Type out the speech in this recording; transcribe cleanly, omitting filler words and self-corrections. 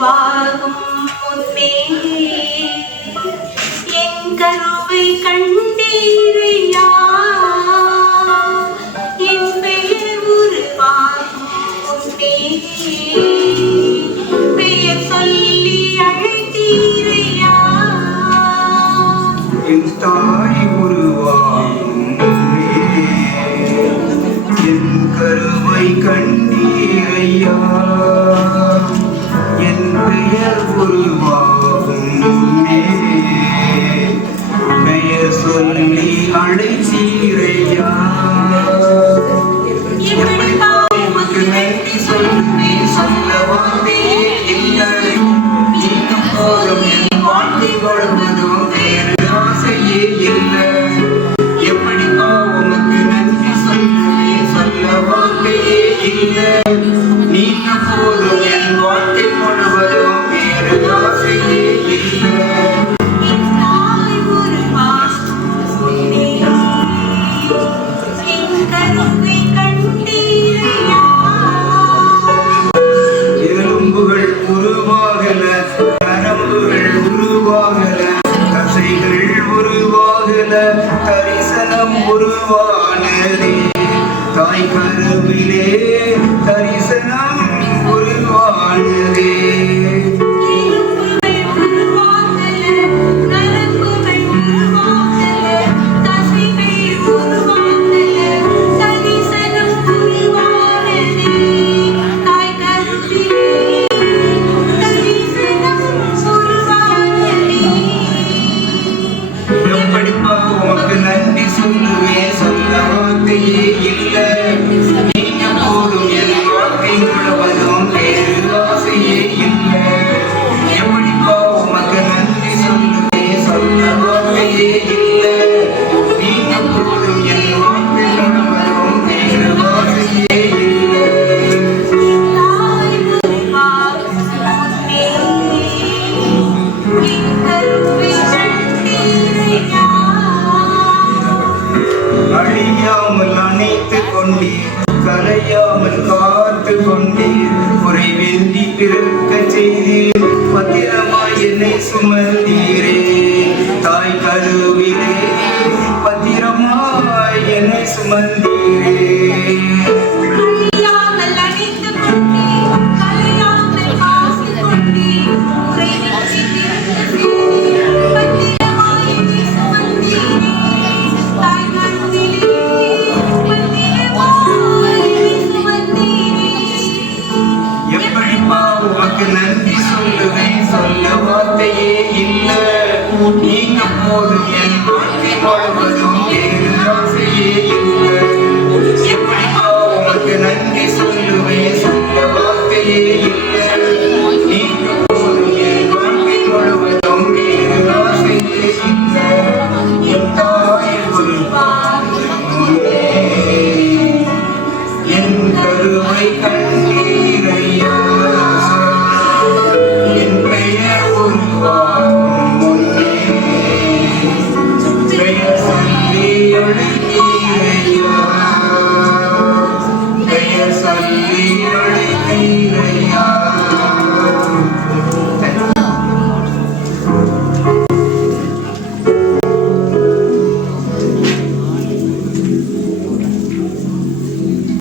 உருவாகும் முன்னே என் கருவை கண்டீரையா. என் பெயர் உருவாகும் முன்னே பெயர் சொல்லி அழைத்தீரையா. என் தாய் உருவாகும் முன்னே என் கருவை கண்டீரையா. என் பெயர் உருவாகும் முன்னே பெயர் சொல்லி அழைத்தீரையா. உமக்கு நன்றி சொல்லி சொல்ல வார்த்தையே இல்லை. இன்னும் போதும் என் வாழ்க்கை வாழ்வதும் வேறு ஆசையே இல்லை. எப்படிப்பா உமக்கு நன்றி சொல்லி சொல்ல வார்த்தையே இல்லை. நீங்க போதும் என் வாழ்க்கை முழுவதும் வேறு ஆசையே இல்லை. எலும்புகள் உருவாகல, நரம்புகள் உருவாகல, தசைகள் உருவாகல, தரிசனம் உருவானதே. தாய் கருவிலே தரிசனம் உருவானதே. எப்படிப்பா உமக்கு நன்றி சொல்லுவேன், சொல்ல வார்த்தையே இல்லை. நீங்க போதும் என் வாழ்க்கை முழுவதும் வேறு ஆசையே இல்லை. எப்படிப்பா உமக்கு நன்றி சொல்லுவேன், சொல்ல வார்த்தையே இல்லை. நீங்க போதும் என் வாழ்க்கை முழுவதும் வேறு ஆசையே இல்லை. அழியாமல் அணைத்து கொண்டீர், கலையாமல் காத்து கொண்டீர், குறைவேந்தி பிறக்க செய்தீர், பத்திரமாய் என்னை சுமந்தீரே. தாய் கருவிலே பத்திரமாய் என்னை சுமந்தீரே. எப்படிப்பா உமக்கு நன்றி சொல்லுவேன், சொல்ல வார்த்தையே இல்லை. நீங்க போதும் என் வாழ்க்கை வாழ்வதும் வேறு ஆசையே இல்லை. எப்படிப்பா உமக்கு நன்றி சொல்லுவேன், சொல்ல வார்த்தையே இல்லை. நீங்க போதும் என் வாழ்க்கை முழுவதும் வேறு ஆசையே இல்லை. என் தாய் உருவாகும் முன்னே என் கருவை